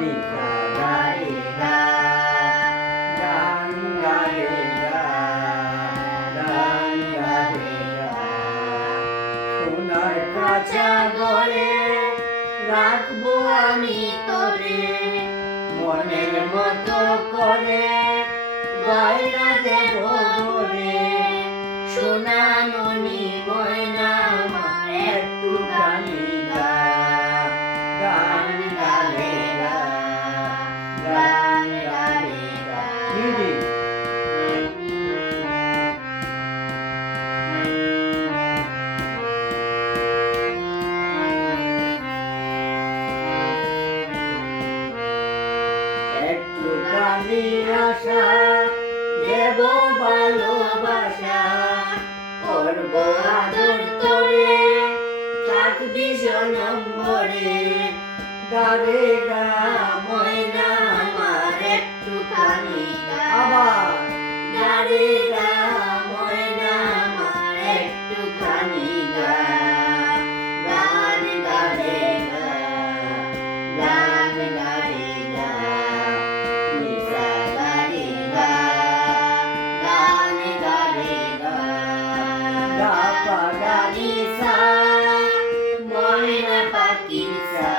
নি সা গা রে গা গান গা রে গা গান গা রে গা সোনার কাঁচা ঘরে রাখবো আমি তোরে মনের মতো করে গয়না দেব রে সোনা মনি ময়না আমার একটু গানি গা গান গা রে গা গান গা রে গা মিউজিক একটু গানি আশা দেব ভালোবাসা করবো আদর তোরে থাকবি জনম্বরে গারে গা ময়না আমার একটু খানি আবার গারে গা ময়না আমার একটু খানি গান গারে গা গান গারে গা নিসা গারে গা গান গারে গা গা পা গা নিসা ময়না পাখি সা